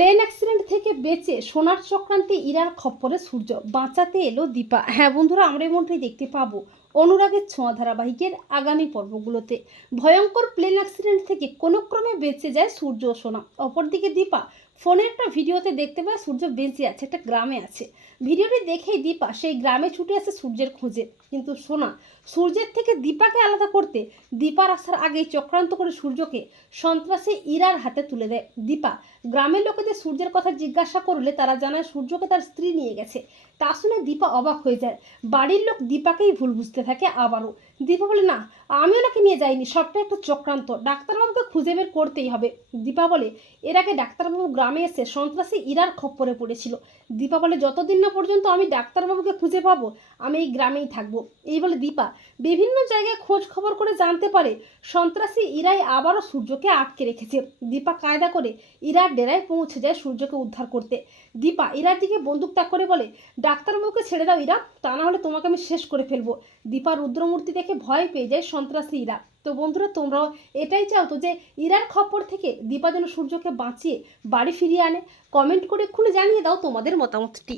Plane accident থেকে বেঁচে সোনার চক্রান্তে ইরার খপ্পরে সূর্য। বাঁচাতে এলো দীপা। হ্যাঁ বন্ধুরা, আমরা এমনটাই দেখতে পাবো অনুরাগের ছোঁয়া ধারাবাহিকের আগামী পর্বগুলোতে। ভয়ঙ্কর প্লেন অ্যাক্সিডেন্ট থেকে কোনো ক্রমে বেঁচে যায় সূর্য ও সোনা। অপরদিকে দীপা ফোনের একটা ভিডিওতে দেখতে পায় সূর্য বেঁচে আছে, একটা গ্রামে আছে। ভিডিওটি দেখেই দীপা সেই গ্রামে ছুটে আসে সূর্যের খোঁজে। কিন্তু সোনা, সূর্যের থেকে দীপাকে আলাদা করতে দীপার আসার আগেই চক্রান্ত করে সূর্যকে সন্ত্রাসী ইরার হাতে তুলে দেয়। দীপা, গ্রামের লোকেদের সূর্যের কথা জিজ্ঞাসা করলে তারা জানায় সূর্যকে তার স্ত্রী নিয়ে গেছে। তা শুনে দীপা অবাক হয়ে যায়। বাড়ির লোক দীপাকেই ভুল বুঝতে থাকে আবারও। দীপা বলে, না, আমি ওনাকে নিয়ে যাইনি। সবটা একটা চক্রান্ত। ডাক্তারবাবুকে খুঁজে বের করতেই হবে। দীপা বলে, এর আগে ডাক্তারবাবু গ্রামে এসে সন্ত্রাসী ইরার খপ্পরে পড়েছিল। দীপা বলে, যতদিন না পর্যন্ত আমি ডাক্তারবাবুকে খুঁজে পাবো, আমি এই গ্রামেই থাকব। এই বলে দীপা বিভিন্ন জায়গায় খোঁজ খবর করে জানতে পারে, সন্ত্রাসী ইরাই আবারও সূর্যকে আটকে রেখেছে। দীপা কায়দা করে ইরার ডেরায় পৌঁছে যায় সূর্যকে উদ্ধার করতে। দীপা ইরার দিকে বন্দুক ত্যাগ করে বলে, ডাক্তারবাবুকে ছেড়ে দাও ইরা, তা না হলে তোমাকে আমি শেষ করে ফেলব। দীপা রুদ্রমূর্তি দেখে ভয় পেয়ে যায় সন্ত্রাসী ইরা। তো বন্ধুরা, তোমরাও এটাই চাও তো যে ইরার খপ্পর থেকে দীপা যেন সূর্যকে বাঁচিয়ে বাড়ি ফিরিয়ে আনে? কমেন্ট করে খুলে জানিয়ে দাও তোমাদের মতামতটি।